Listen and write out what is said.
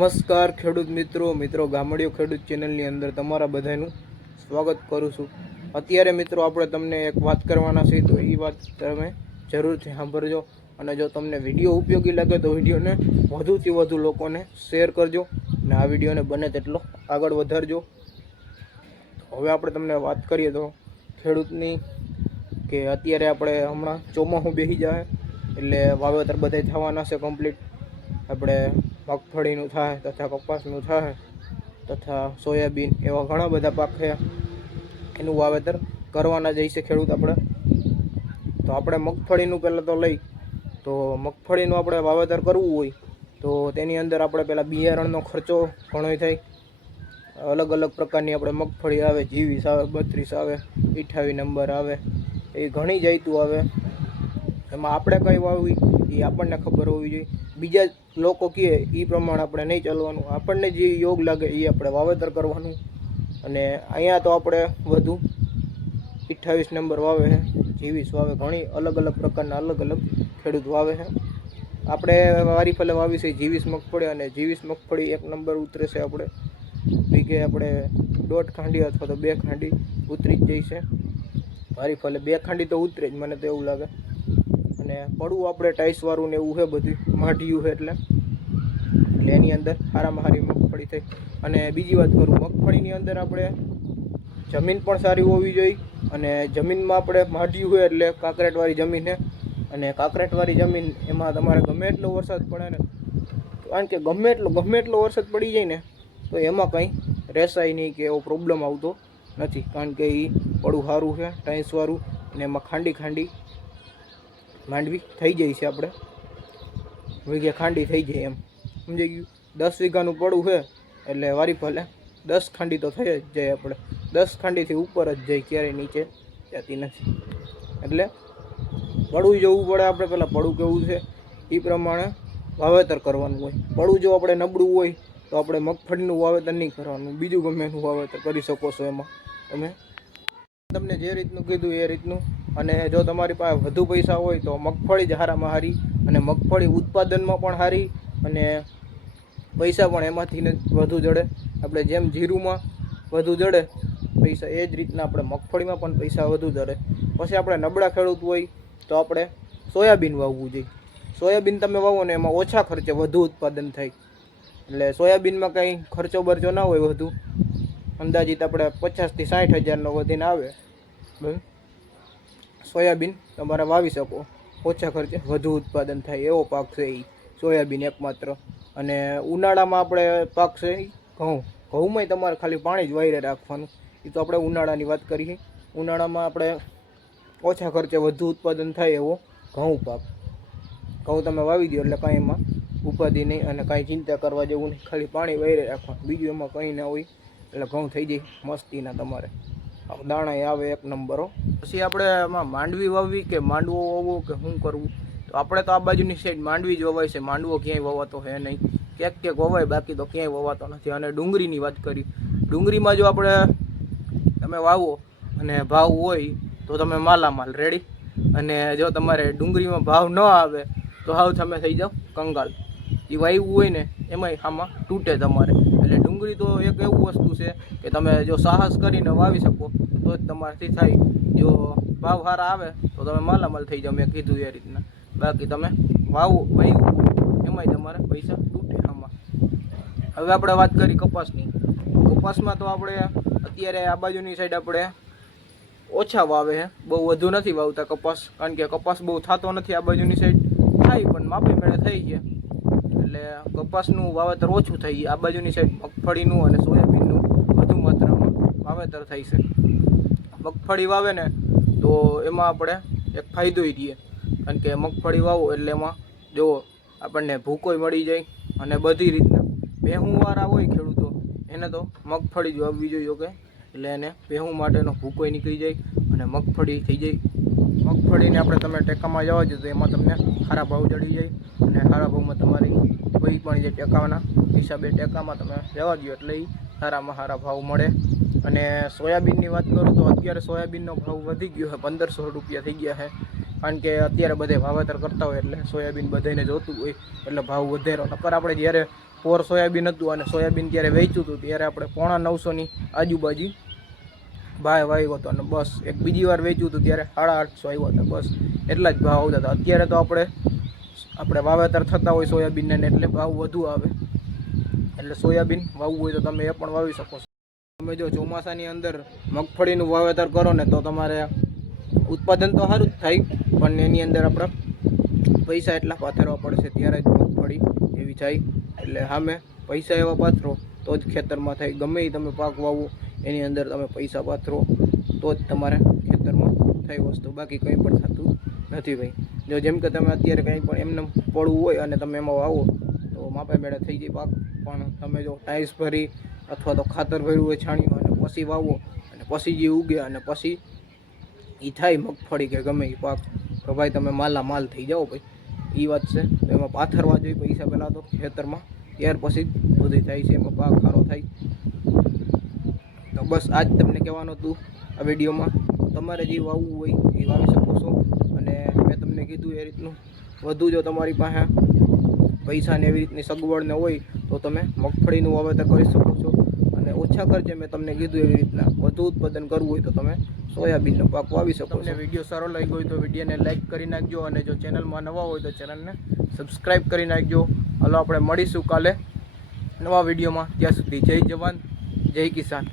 નમસ્કાર ખેડૂત મિત્રો ગામડિયો ખેડૂત ચેનલની અંદર તમારા બધાનું સ્વાગત કરું છું। અત્યારે મિત્રો આપણે તમને એક વાત કરવાના છે, તો એ વાત તમે જરૂરથી સાંભળજો અને જો તમને વિડીયો ઉપયોગી લાગે તો વિડીયોને વધુથી વધુ લોકોને શેર કરજો અને આ વિડીયોને બને તેટલો આગળ વધારજો। હવે આપણે તમને વાત કરીએ તો ખેડૂતની કે અત્યારે આપણે હમણાં ચોમાસું બેસી જાય એટલે વાવેતર બધા થવાના છે કમ્પ્લીટ। આપણે મગફળીનું થાય તથા કપાસનું થાય તથા સોયાબીન એવા ઘણા બધા પાક છે, એનું વાવેતર કરવાના જ છે ખેડૂત આપણે। તો આપણે મગફળીનું પહેલાં તો લઈ તો મગફળીનું આપણે વાવેતર કરવું હોય તો તેની અંદર આપણે પહેલાં બિયારણનો ખર્ચો ઘણો થાય। અલગ અલગ પ્રકારની આપણે મગફળી આવે, 20 આવે, 32 આવે, 28 નંબર આવે, એ ઘણી જાતું આવે। એમાં આપણે કઈ વાવવી એ આપણને ખબર હોવી જોઈએ। બીજા લોકો કહે એ પ્રમાણે આપણે નહીં ચાલવાનું, આપણને જે યોગ લાગે એ આપણે વાવેતર કરવાનું। અને અહીંયા તો આપણે વધુ 28 નંબર વાવે છે, 20 વાવે, ઘણી અલગ અલગ પ્રકારના અલગ અલગ ખેડૂત વાવે છે। આપણે વારી ફલે વાવી છે 20 મગફળી, અને 20 મગફળી 1 નંબર ઉતરે છે। આપણે વીઘે આપણે 1.5 ખાંડી અથવા તો 2 ખાંડી ઉતરી જ જઈ છે। વારી ફલે 2 ખાંડી તો ઉતરે જ, મને તો એવું લાગે। અને પડવું આપણે ટાઈસવાળું ને એવું છે, બધું માઢિયું છે એટલે એની અંદર સારામાં સારી મગફળી થઈ। અને બીજી વાત કરું, મગફળીની અંદર આપણે જમીન પણ સારી હોવી જોઈએ। અને જમીનમાં આપણે માઢિયું હોય એટલે કાંકરેટવાળી જમીન છે, અને કાંકરેટવાળી જમીન એમાં તમારે ગમે એટલો વરસાદ પડે ને, કારણ કે ગમે એટલો વરસાદ પડી જાય ને તો એમાં કંઈ રહેસાય નહીં કે એવો પ્રોબ્લેમ આવતો નથી, કારણ કે એ પડું સારું છે ટાઈસવાળું, અને એમાં ખાંડી માંડવી થઈ જાય છે। આપણે વીઘે ખાંડી થઈ જાય એમ સમજાઈ ગયું। 10 વીઘાનું પડું છે એટલે વારી ફલે 10 ખાંડી તો થઈ જ જાય। આપણે 10 ખાંડીથી ઉપર જ જાય, ક્યારેય નીચે જતી નથી। એટલે પડું જોવું પડે આપણે, પહેલાં પડું કેવું છે એ પ્રમાણે વાવેતર કરવાનું હોય। પડું જો આપણે નબળું હોય તો આપણે મગફળીનું વાવેતર નહીં કરવાનું, બીજું ગમે એનું વાવેતર કરી શકો છો। એમાં તમે તમને જે રીતનું કીધું એ રીતનું। અને જો તમારી પાસે વધુ પૈસા હોય તો મગફળી જ સારામાં સારી, અને મગફળી ઉત્પાદનમાં પણ સારી, અને પૈસા પણ એમાંથી વધુ જડે। આપણે જેમ જીરુમાં વધુ જડે પૈસા, એ જ રીતના આપણે મગફળીમાં પણ પૈસા વધુ જડે। પછી આપણે નબળા ખેડૂત હોય તો આપણે સોયાબીન વાવવું જોઈએ। સોયાબીન તમે વાવો ને એમાં ઓછા ખર્ચે વધુ ઉત્પાદન થાય। એટલે સોયાબીનમાં કંઈ ખર્ચો બરચો ના હોય વધુ, અંદાજિત આપણે 50 થી 60 હજારનો વધીને આવે। સોયાબીન તમારે વાવી શકો, ઓછા ખર્ચે વધુ ઉત્પાદન થાય એવો પાક છે એ સોયાબીન એકમાત્ર। અને ઉનાળામાં આપણે પાક છે ઘઉંમાંય તમારે ખાલી પાણી જ વાયરે રાખવાનું, એ તો આપણે ઉનાળાની વાત કરીએ। ઉનાળામાં આપણે ઓછા ખર્ચે વધુ ઉત્પાદન થાય એવો ઘઉં પાક, ઘઉં તમે વાવી દો એટલે કાંઈ એમાં ઉપાધિ નહીં અને કાંઈ ચિંતા કરવા જેવું નહીં, ખાલી પાણી વાયરે રાખવાનું, બીજું એમાં કંઈ ના હોય। એટલે ઘઉં થઈ જાય મસ્તીના, તમારે દાણા આવે 1 નંબર। પછી આપણે એમાં માંડવી વાવવી કે માંડવો વાવવો કે શું કરવું, તો આપણે તો આ બાજુની સાઈડ માંડવી જ વવાય છે, માંડવો ક્યાંય વવાતો છે નહીં, ક્યાંક વવાય, બાકી તો ક્યાંય વવાતો નથી। અને ડુંગળીની વાત કરી, ડુંગળીમાં જો આપણે તમે વાવો અને ભાવ હોય તો તમે માલામાલ રેડી, અને જો તમારે ડુંગળીમાં ભાવ ન આવે તો હાવ તમે થઈ જાઓ કંગાલ। એ વાવ્યું હોય ને એમાંય આમાં તૂટે તમારે। એટલે ડુંગળી તો એક એવું વસ્તુ છે કે તમે જો સાહસ કરીને વાવી શકો તો જ તમારાથી થાય। જો ભાવ સારા આવે તો તમે માલામાલ થઈ જાઓ, મેં કીધું એ રીતના, બાકી તમે વાવ્યું એમાંય તમારે પૈસા તૂટે આમાં। હવે આપણે વાત કરી કપાસની, કપાસમાં તો આપણે અત્યારે આ બાજુની સાઈડ આપણે ઓછા વાવે છે, બહુ વધુ નથી વાવતા કપાસ, કારણ કે કપાસ બહુ થતો નથી આ બાજુની સાઈડ, થાય પણ માપે મેળે થઈ ગયા, એટલે કપાસનું વાવેતર ઓછું થઈ આ બાજુની સાઈડ। મગફળીનું અને સોયાબીનનું વધુ માત્રામાં વાવેતર થાય છે। મગફળી વાવે ને તો એમાં આપણે એક ફાયદો રહીએ, કારણ કે મગફળી વાવો એટલે એમાં જુઓ આપણને ભૂકોય મળી જાય, અને બધી રીતના ભેહુંવાળા હોય ખેડૂતો એને તો મગફળી જ વાવવી જોઈએ કે, એટલે એને ભેહું માટેનો ભૂકોય નીકળી જાય અને મગફળી થઈ જાય। મગફળીને આપણે તમે ટેકામાં જવા દો તો એમાં તમને સારા ભાવ ચડી જાય, અને સારા ભાવમાં તમારી કોઈ પણ જે ટેકાના હિસાબે ટેકામાં તમે જવા દો એટલે એ સારામાં સારા ભાવ મળે। અને સોયાબીનની વાત કરું તો અત્યારે સોયાબીનનો ભાવ વધી ગયો છે, 1500 રૂપિયા થઈ ગયા છે, કારણ કે અત્યારે બધે વાવેતર કરતા હોય એટલે સોયાબીન બધાને જોતું હોય એટલે ભાવ વધેરો। નકર આપણે જ્યારે પોર સોયાબીન હતું અને સોયાબીન ત્યારે વેચ્યું હતું ત્યારે આપણે 950ની આજુબાજુ ભાવ આવ્યો હતો અને બસ એક બીજી વાર વેચ્યું હતું ત્યારે 850 આવ્યો હતો બસ એટલા જ ભાવ આવતા હતા. અત્યારે તો આપણે વાવેતર થતા હોય સોયાબીનને એટલે ભાવ વધુ આવે, એટલે સોયાબીન વાવવું હોય તો તમે એ પણ વાવી શકો છો. તમે જો ચોમાસાની અંદર મગફળીનું વાવેતર કરો ને તો તમારે ઉત્પાદન તો સારું જ થાય, પણ એની અંદર આપણે પૈસા એટલા પાથરવા પડશે ત્યારે જ મગફળી એવી થાય. એટલે સામે પૈસા એવા પાથરો તો જ ખેતરમાં થાય. ગમે એ તમે પાક વાવો એની અંદર તમે પૈસા પાથરો તો જ તમારે ખેતરમાં થાય વસ્તુ, બાકી કંઈ પણ થતું નથી ભાઈ. જો જેમ કે તમે અત્યારે કંઈ પણ એમને પડવું હોય અને તમે એમાં વાવો તો માપે મેળે થઈ જાય પાક, પણ તમે જો ટાઈલ્સ ભરી અથવા તો ખાતર ભર્યું હોય છાણિયું અને પછી વાવો અને પછી જે ઉગે અને પછી એ થાય મગફળી કે ગમે એ પાક, તો ભાઈ તમે માલ થઈ જાઓ ભાઈ. એ વાત છે. તો એમાં પાથરવા જોઈએ પૈસા પહેલાં તો ખેતરમાં, ત્યાર પછી બધું થાય છે, એમાં પાક સારો થાય. તો બસ આજ તમને કહેવાનું હતું આ વિડીયોમાં. તમારે જે વાવવું હોય એ વાવી શકો છો, અને મેં તમને કીધું એ રીતનું વધુ જો તમારી પાસે પૈસાને એવી રીતની સગવડ ને હોય તો તમે મગફળીનું વાવેતર કરી શકો છો, અને ઓછા ખર્ચે મેં તમને કીધું એવી રીતના વધુ ઉત્પાદન કરવું હોય તો તમે સોયાબીનનો પાક વાવી શકો છો. તમને વિડીયો સારો લાગ્યો હોય તો વિડીયોને લાઇક કરી નાખજો, અને જો ચેનલમાં નવા હોય તો ચેનલને સબસ્ક્રાઈબ કરી નાખજો. હાલો આપણે મળીશું કાલે નવા વિડીયોમાં. ત્યાં સુધી જય જવાન જય કિસાન.